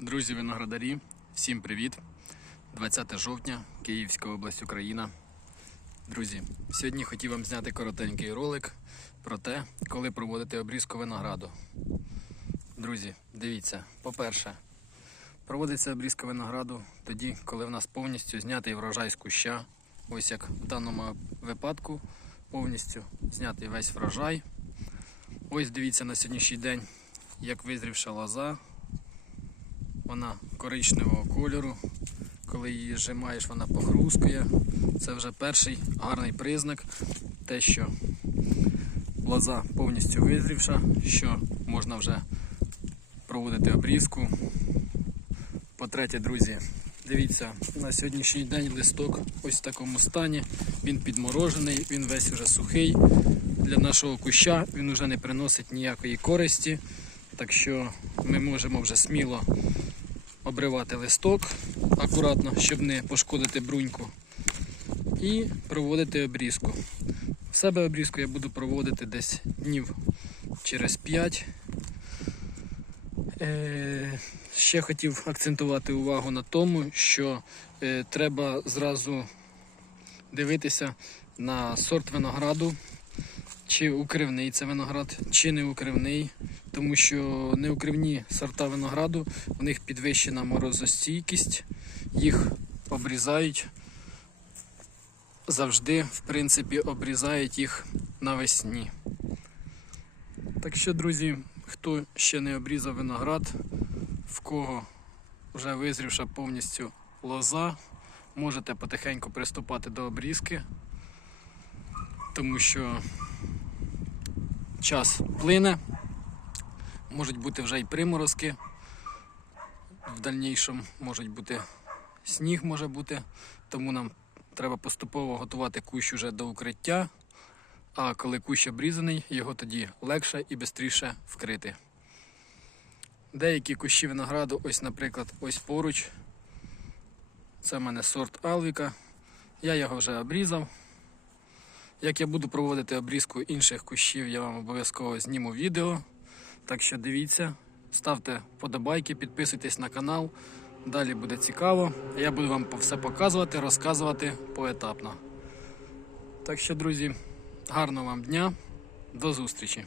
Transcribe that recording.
Друзі виноградарі, всім привіт! 20 жовтня, Київська область, Україна. Друзі, сьогодні хотів вам зняти коротенький ролик про те, коли проводити обрізку винограду. Друзі, дивіться, по-перше, проводиться обрізка винограду тоді, коли в нас повністю знятий врожай з куща. Ось як в даному випадку повністю знятий весь врожай. Ось дивіться на сьогоднішній день, як визрівша лоза. Вона коричневого кольору. Коли її зжимаєш, вона похрускує. Це вже перший гарний признак, те, що лоза повністю визрівша, що можна вже проводити обрізку. По-третє, друзі, дивіться, на сьогоднішній день листок ось в такому стані. Він підморожений, він весь вже сухий. Для нашого куща він вже не приносить ніякої користі. Так що ми можемо вже сміло обривати листок акуратно, щоб не пошкодити бруньку. І проводити обрізку. В себе обрізку я буду проводити десь днів через 5. Е, ще хотів акцентувати увагу на тому, що е, треба зразу дивитися на сорт винограду, чи укривний це виноград, чи не укривний, тому що неукривні сорта винограду, у них підвищена морозостійкість, їх обрізають завжди, в принципі, обрізають їх навесні. Так що, друзі, хто ще не обрізав виноград, в кого вже визрівша повністю лоза, можете потихеньку приступати до обрізки, тому що час плине, можуть бути вже й приморозки, в дальнішому можуть бути сніг може бути, тому нам треба поступово готувати кущ уже до укриття. А коли кущ обрізаний, його тоді легше і швидше вкрити. Деякі кущі винограду, ось, наприклад, ось поруч. Це в мене сорт Алвіка. Я його вже обрізав. Як я буду проводити обрізку інших кущів, я вам обов'язково зніму відео. Так що дивіться, ставте подобайки, підписуйтесь на канал. Далі буде цікаво. Я буду вам все показувати, розказувати поетапно. Так що, друзі, гарного вам дня, до зустрічі!